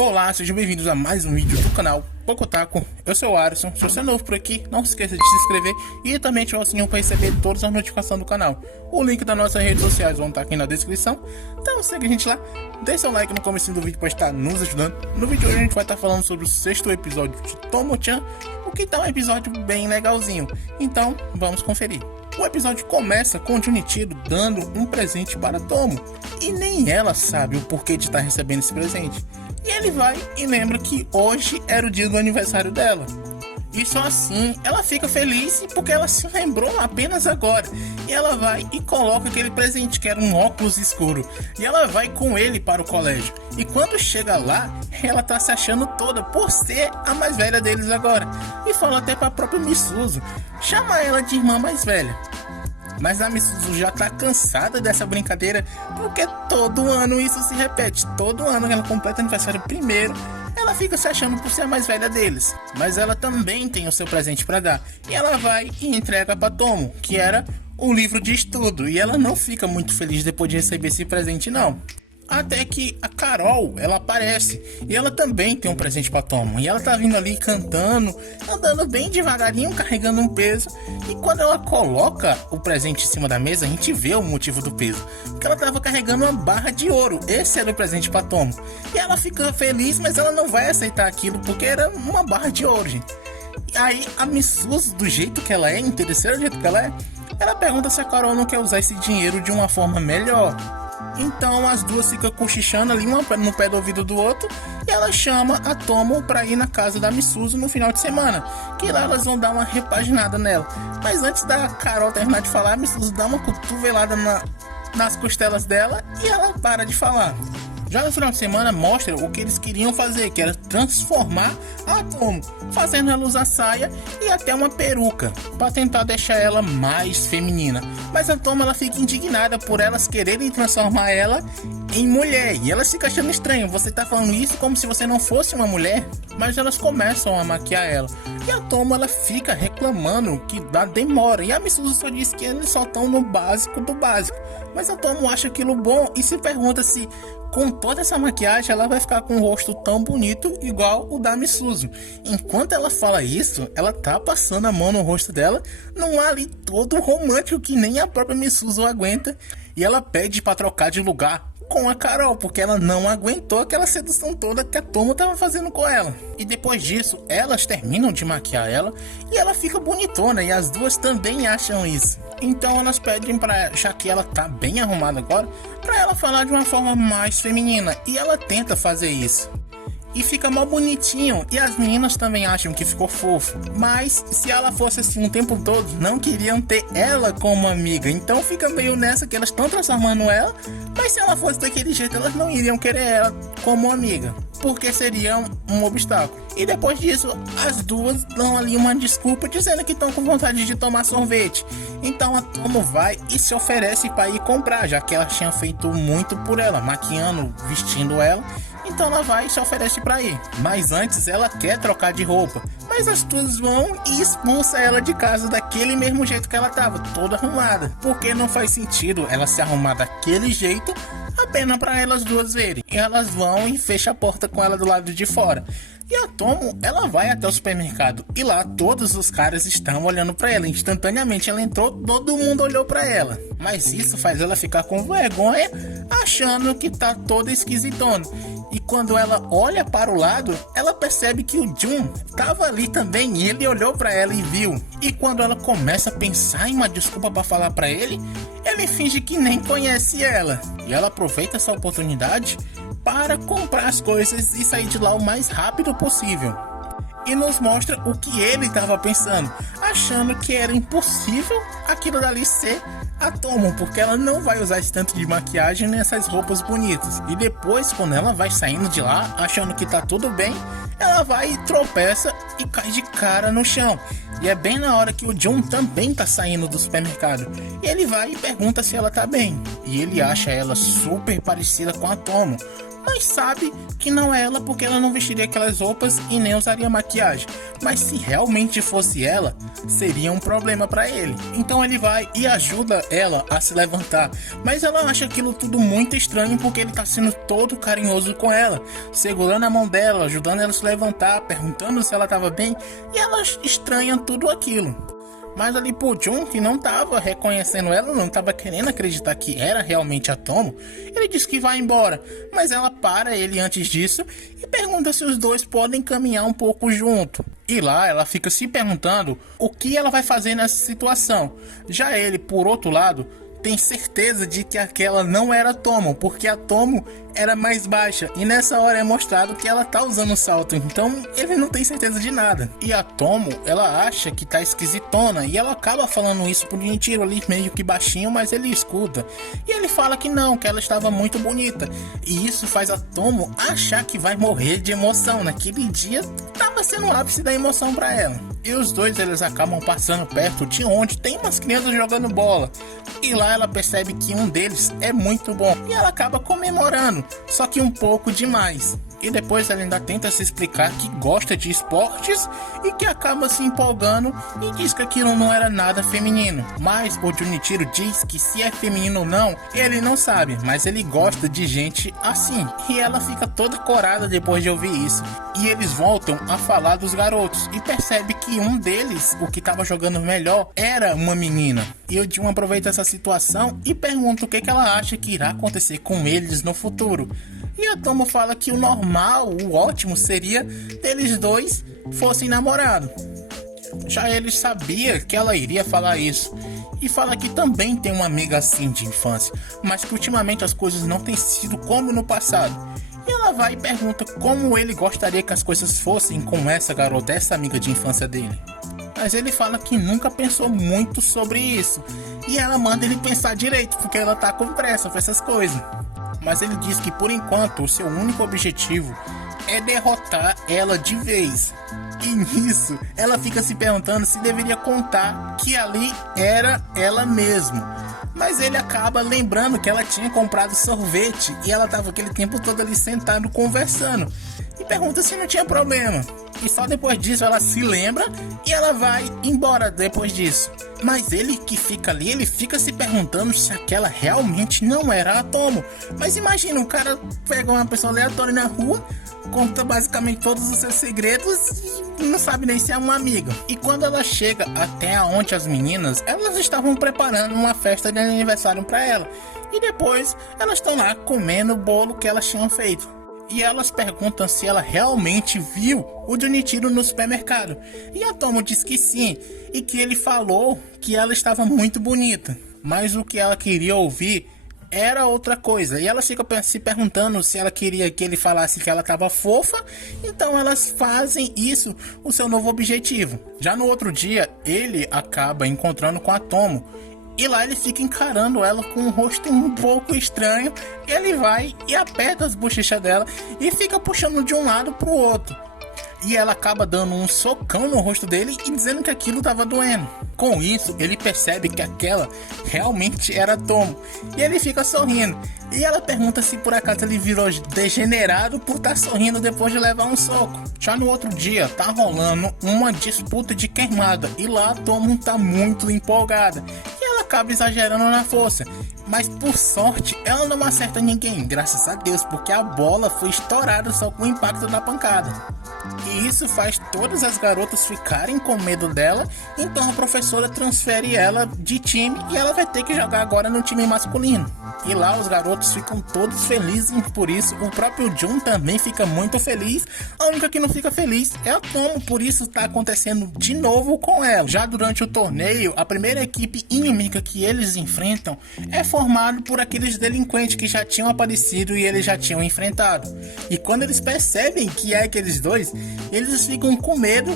Olá, sejam bem-vindos a mais um vídeo do canal Pocotaco. Eu sou o Alisson. Se você é novo por aqui, não se esqueça de se inscrever e também ativar o sininho para receber todas as notificações do canal. O link das nossas redes sociais vão estar aqui na descrição, então segue a gente lá. Deixa o like no começo do vídeo para estar nos ajudando. No vídeo de hoje a gente vai estar falando sobre o 6º episódio de Tomo-chan, o que tá um episódio bem legalzinho. Então vamos conferir. O episódio começa com o Junichiro dando um presente para Tomo e nem ela sabe o porquê de estar recebendo esse presente. E ele vai e lembra que hoje era o dia do aniversário dela. E só assim ela fica feliz porque ela se lembrou apenas agora. E ela vai e coloca aquele presente que era um óculos escuro. E ela vai com ele para o colégio. E quando chega lá, ela tá se achando toda por ser a mais velha deles agora. E fala até para a própria Misuzu, chama ela de irmã mais velha. Mas a Misuzu já tá cansada dessa brincadeira, porque todo ano isso se repete. Todo ano que ela completa aniversário primeiro, ela fica se achando por ser a mais velha deles. Mas ela também tem o seu presente para dar. E ela vai e entrega para Tomo, que era o livro de estudo. E ela não fica muito feliz depois de receber esse presente não. Até que a Carol, ela aparece e ela também tem um presente para Tomo. E ela tá vindo ali cantando, andando bem devagarinho, carregando um peso. E quando ela coloca o presente em cima da mesa, a gente vê o motivo do peso. Porque ela tava carregando uma barra de ouro. Esse era o presente para Tomo. E ela fica feliz, mas ela não vai aceitar aquilo porque era uma barra de ouro, gente. E aí a Misuzu, do jeito que ela é, interesseira do jeito que ela é, ela pergunta se a Carol não quer usar esse dinheiro de uma forma melhor. Então as duas ficam cochichando ali, uma no pé do ouvido do outro, e ela chama a Tomo pra ir na casa da Misuzu no final de semana, que lá elas vão dar uma repaginada nela. Mas antes da Carol terminar de falar, a Misuzu dá uma cotovelada nas costelas dela e ela para de falar. Já no final de semana mostra o que eles queriam fazer, que era transformar a Tomo, fazendo ela usar saia e até uma peruca, para tentar deixar ela mais feminina. Mas a Tomo ela fica indignada por elas quererem transformar ela em mulher, e ela fica achando estranho, você tá falando isso como se você não fosse uma mulher? Mas elas começam a maquiar ela, e a Tomo ela fica reclamando que dá demora, e a Misuzu só diz que eles só estão no básico do básico. Mas a Tomo acha aquilo bom e se pergunta se com toda essa maquiagem ela vai ficar com um rosto tão bonito igual o da Misuzu. Enquanto ela fala isso, ela tá passando a mão no rosto dela num ar ali todo romântico que nem a própria Misuzu aguenta, e ela pede para trocar de lugar com a Carol, porque ela não aguentou aquela sedução toda que a Tomo tava fazendo com ela. E depois disso, elas terminam de maquiar ela e ela fica bonitona, e as duas também acham isso. Então elas pedem pra, já que ela tá bem arrumada agora, pra ela falar de uma forma mais feminina, e ela tenta fazer isso. E fica mal bonitinho, e as meninas também acham que ficou fofo. Mas se ela fosse assim o tempo todo, não queriam ter ela como amiga. Então fica meio nessa que elas estão transformando ela, mas se ela fosse daquele jeito, elas não iriam querer ela como amiga, porque seria um obstáculo. E depois disso, as duas dão ali uma desculpa dizendo que estão com vontade de tomar sorvete. Então a Tomo vai e se oferece para ir comprar, já que ela tinha feito muito por ela, maquiando, vestindo ela. Então ela vai e se oferece pra ir. Mas antes ela quer trocar de roupa, mas as duas vão e expulsam ela de casa daquele mesmo jeito que ela tava, toda arrumada. Porque não faz sentido ela se arrumar daquele jeito apenas para elas duas verem. E elas vão e fecham a porta com ela do lado de fora. E a Tomo, ela vai até o supermercado e lá todos os caras estão olhando pra ela. Instantaneamente ela entrou, todo mundo olhou pra ela. Mas isso faz ela ficar com vergonha, achando que tá toda esquisitona. E quando ela olha para o lado, ela percebe que o Jun tava ali também e ele olhou pra ela e viu. E quando ela começa a pensar em uma desculpa para falar pra ele, ele finge que nem conhece ela. E ela aproveita essa oportunidade para comprar as coisas e sair de lá o mais rápido possível. E nos mostra o que ele estava pensando, achando que era impossível aquilo dali ser a Tomo, porque ela não vai usar esse tanto de maquiagem nessas roupas bonitas. E depois, quando ela vai saindo de lá, achando que tá tudo bem, ela vai e tropeça e cai de cara no chão. E é bem na hora que o Jun também tá saindo do supermercado. E ele vai e pergunta se ela tá bem. E ele acha ela super parecida com a Tomo, mas sabe que não é ela porque ela não vestiria aquelas roupas e nem usaria maquiagem. Mas se realmente fosse ela, seria um problema para ele. Então ele vai e ajuda ela a se levantar, mas ela acha aquilo tudo muito estranho porque ele tá sendo todo carinhoso com ela, segurando a mão dela, ajudando ela a se levantar, perguntando se ela tava bem, e ela estranha tudo aquilo. Mas ali pro Jun, que não tava reconhecendo ela, não tava querendo acreditar que era realmente a Tomo, ele diz que vai embora, mas ela para ele antes disso e pergunta se os dois podem caminhar um pouco junto. E lá ela fica se perguntando o que ela vai fazer nessa situação. Já ele, por outro lado, tem certeza de que aquela não era a Tomo, porque a Tomo era mais baixa, e nessa hora é mostrado que ela tá usando salto, então ele não tem certeza de nada. E a Tomo, ela acha que tá esquisitona, e ela acaba falando isso pro Junichiro ali meio que baixinho, mas ele escuta. E ele fala que não, que ela estava muito bonita, e isso faz a Tomo achar que vai morrer de emoção. Naquele dia tava sendo o ápice da emoção pra ela. E os dois, eles acabam passando perto de onde tem umas crianças jogando bola, e lá ela percebe que um deles é muito bom, e ela acaba comemorando, só que um pouco demais. E depois ela ainda tenta se explicar que gosta de esportes e que acaba se empolgando e diz que aquilo não era nada feminino. Mas o Junichiro diz que se é feminino ou não, ele não sabe, mas ele gosta de gente assim. E ela fica toda corada depois de ouvir isso. E eles voltam a falar dos garotos e percebe que um deles, o que estava jogando melhor, era uma menina. E o Jun aproveita essa situação e pergunta o que ela acha que irá acontecer com eles no futuro. E a Tomo fala que o normal, o ótimo seria deles dois fossem namorados. Já ele sabia que ela iria falar isso. E fala que também tem uma amiga assim de infância, mas que ultimamente as coisas não têm sido como no passado. E ela vai e pergunta como ele gostaria que as coisas fossem com essa garota, essa amiga de infância dele. Mas ele fala que nunca pensou muito sobre isso. E ela manda ele pensar direito, porque ela tá com pressa com essas coisas. Mas ele diz que por enquanto o seu único objetivo é derrotar ela de vez. E nisso ela fica se perguntando se deveria contar que ali era ela mesma. Mas ele acaba lembrando que ela tinha comprado sorvete e ela estava aquele tempo todo ali sentado conversando. E pergunta se não tinha problema. E só depois disso ela se lembra e ela vai embora depois disso. Mas ele que fica ali, ele fica se perguntando se aquela realmente não era a Tomo. Mas imagina, o cara pega uma pessoa aleatória na rua, conta basicamente todos os seus segredos e não sabe nem se é uma amiga. E quando ela chega até onde as meninas, elas estavam preparando uma festa de aniversário para ela. E depois elas estão lá comendo o bolo que elas tinham feito. E elas perguntam se ela realmente viu o Junichiro no supermercado. E a Tomo diz que sim, e que ele falou que ela estava muito bonita. Mas o que ela queria ouvir era outra coisa. E ela fica se perguntando se ela queria que ele falasse que ela estava fofa. Então elas fazem isso o seu novo objetivo. Já no outro dia, ele acaba encontrando com a Tomo. E lá ele fica encarando ela com um rosto um pouco estranho. Ele vai e aperta as bochechas dela e fica puxando de um lado pro outro. E ela acaba dando um socão no rosto dele e dizendo que aquilo estava doendo. Com isso, ele percebe que aquela realmente era Tomo. E ele fica sorrindo. E ela pergunta se por acaso ele virou degenerado por estar sorrindo depois de levar um soco. Já no outro dia, tá rolando uma disputa de queimada. E lá a Tomo tá muito empolgada. E ela acaba exagerando na força. Mas por sorte, ela não acerta ninguém, graças a Deus, porque a bola foi estourada só com o impacto da pancada. E isso faz todas as garotas ficarem com medo dela, então a professora transfere ela de time e ela vai ter que jogar agora no time masculino. E lá os garotos ficam todos felizes por isso, o próprio Jun também fica muito feliz. A única que não fica feliz é a Tomo, por isso está acontecendo de novo com ela. Já durante o torneio, a primeira equipe inimiga que eles enfrentam é formada por aqueles delinquentes que já tinham aparecido e eles já tinham enfrentado. E quando eles percebem que é aqueles dois, eles ficam com medo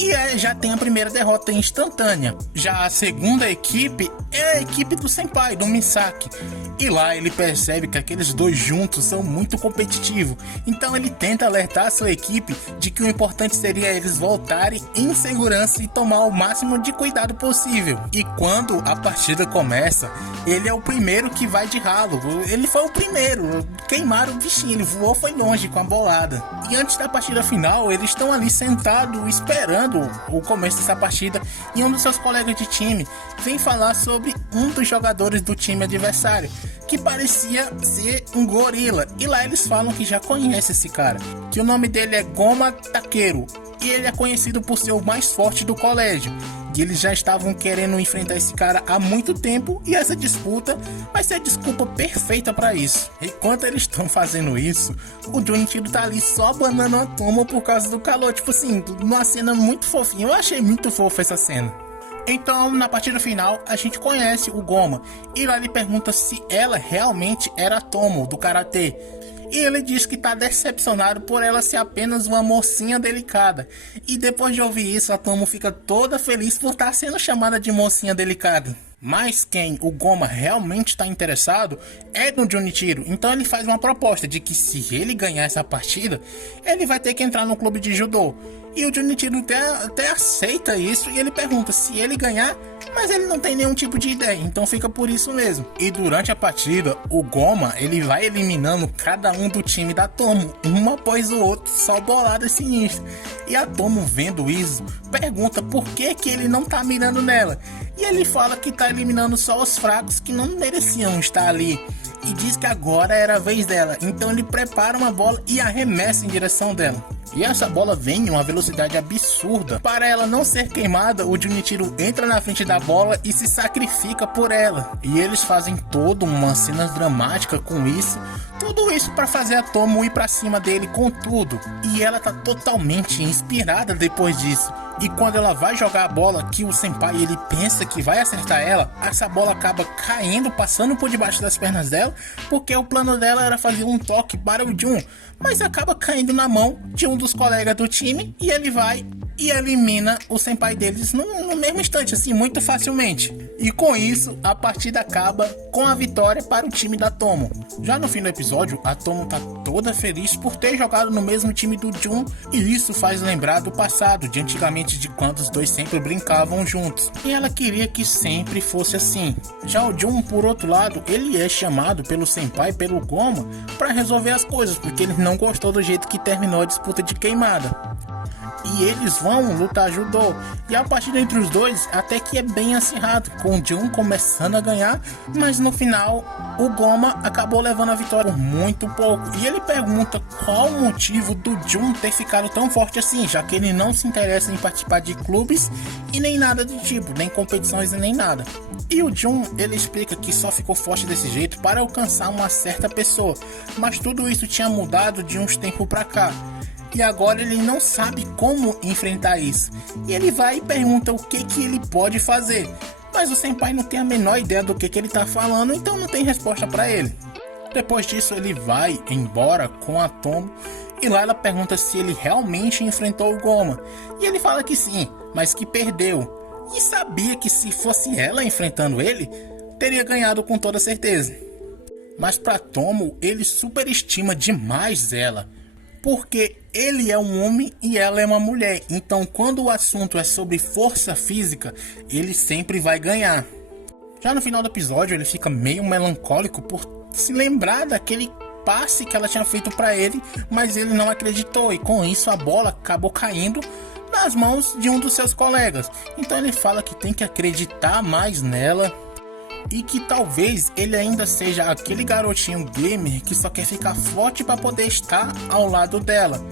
E já tem a primeira derrota instantânea. Já a segunda equipe é a equipe do Senpai, do Misaki. E lá ele percebe que aqueles dois juntos são muito competitivos. Então ele tenta alertar a sua equipe de que o importante seria eles voltarem em segurança e tomar o máximo de cuidado possível. E quando a partida começa, ele é o primeiro que vai de ralo. Ele foi o primeiro. Queimaram o bichinho, ele voou, foi longe com a bolada. E antes da partida final, eles estão ali sentados esperando o começo dessa partida, e um dos seus colegas de time vem falar sobre um dos jogadores do time adversário, que parecia ser um gorila, e lá eles falam que já conhece esse cara, que o nome dele é Goma Takeru, e ele é conhecido por ser o mais forte do colégio. E eles já estavam querendo enfrentar esse cara há muito tempo, e essa disputa vai ser a desculpa perfeita para isso. Enquanto eles estão fazendo isso, o Junichiro tá ali só abanando a Tomo por causa do calor, tipo assim, numa cena muito fofinha. Eu achei muito fofa essa cena. Então, na partida final, a gente conhece o Goma, e lá ele pergunta se ela realmente era a Tomo do Karatê. E ele diz que tá decepcionado por ela ser apenas uma mocinha delicada. E depois de ouvir isso, a Tomo fica toda feliz por estar sendo chamada de mocinha delicada. Mas quem o Goma realmente está interessado é no Junichiro. Então ele faz uma proposta de que se ele ganhar essa partida, ele vai ter que entrar no clube de judô. E o Junichiro até aceita isso, e ele pergunta se ele ganhar, mas ele não tem nenhum tipo de ideia, então fica por isso mesmo. E durante a partida, o Goma ele vai eliminando cada um do time da Tomo, um após o outro, só bolada e sinistra. E a Tomo, vendo isso, pergunta por que ele não tá mirando nela. E ele fala que tá eliminando só os fracos que não mereciam estar ali. E diz que agora era a vez dela, então ele prepara uma bola e arremessa em direção dela. E essa bola vem em uma velocidade absurda. Para ela não ser queimada, o Junichiro entra na frente da bola e se sacrifica por ela. E eles fazem toda uma cena dramática com isso. Tudo isso para fazer a Tomo ir para cima dele com tudo. E ela tá totalmente inspirada depois disso. E quando ela vai jogar a bola, que o Senpai ele pensa que vai acertar ela, essa bola acaba caindo, passando por debaixo das pernas dela, porque o plano dela era fazer um toque para o Jun, mas acaba caindo na mão de um dos colegas do time, e ele vai e elimina o Senpai deles no mesmo instante, assim, muito facilmente. E com isso, a partida acaba com a vitória para o time da Tomo. Já no fim do episódio, a Tomo tá toda feliz por ter jogado no mesmo time do Jun, e isso faz lembrar do passado, de antigamente, de quando os dois sempre brincavam juntos. E ela queria que sempre fosse assim. Já o Jun, por outro lado, ele é chamado pelo Senpai, pelo Goma, para resolver as coisas, porque ele não gostou do jeito que terminou a disputa de queimada. E eles vão lutar judô. E a partida entre os dois até que é bem acirrado, com o Jun começando a ganhar, mas no final o Goma acabou levando a vitória por muito pouco. E ele pergunta qual o motivo do Jun ter ficado tão forte assim, já que ele não se interessa em participar de clubes e nem nada do tipo, nem competições e nem nada. E o Jun, ele explica que só ficou forte desse jeito para alcançar uma certa pessoa, mas tudo isso tinha mudado de uns tempos pra cá. E agora ele não sabe como enfrentar isso. E ele vai e pergunta o que ele pode fazer. Mas o Senpai não tem a menor ideia do que ele tá falando, então não tem resposta para ele. Depois disso ele vai embora com a Tomo. E lá ela pergunta se ele realmente enfrentou o Goma. E ele fala que sim, mas que perdeu. E sabia que se fosse ela enfrentando ele, teria ganhado com toda certeza. Mas para Tomo, ele superestima demais ela. Porque ele é um homem e ela é uma mulher. Então quando o assunto é sobre força física, ele sempre vai ganhar. Já no final do episódio ele fica meio melancólico por se lembrar daquele passe que ela tinha feito para ele, mas ele não acreditou, e com isso a bola acabou caindo nas mãos de um dos seus colegas. Então ele fala que tem que acreditar mais nela, e que talvez ele ainda seja aquele garotinho gamer que só quer ficar forte para poder estar ao lado dela,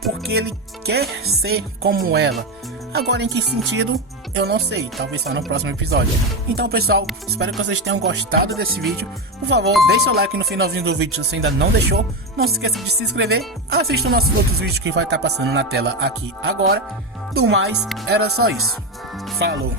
porque ele quer ser como ela. Agora em que sentido, eu não sei, talvez só no próximo episódio. Então pessoal, espero que vocês tenham gostado desse vídeo. Por favor, deixa o like no finalzinho do vídeo se você ainda não deixou. Não se esqueça de se inscrever. Assista os nossos outros vídeos que vai estar passando na tela aqui agora. Do mais, era só isso. Falou!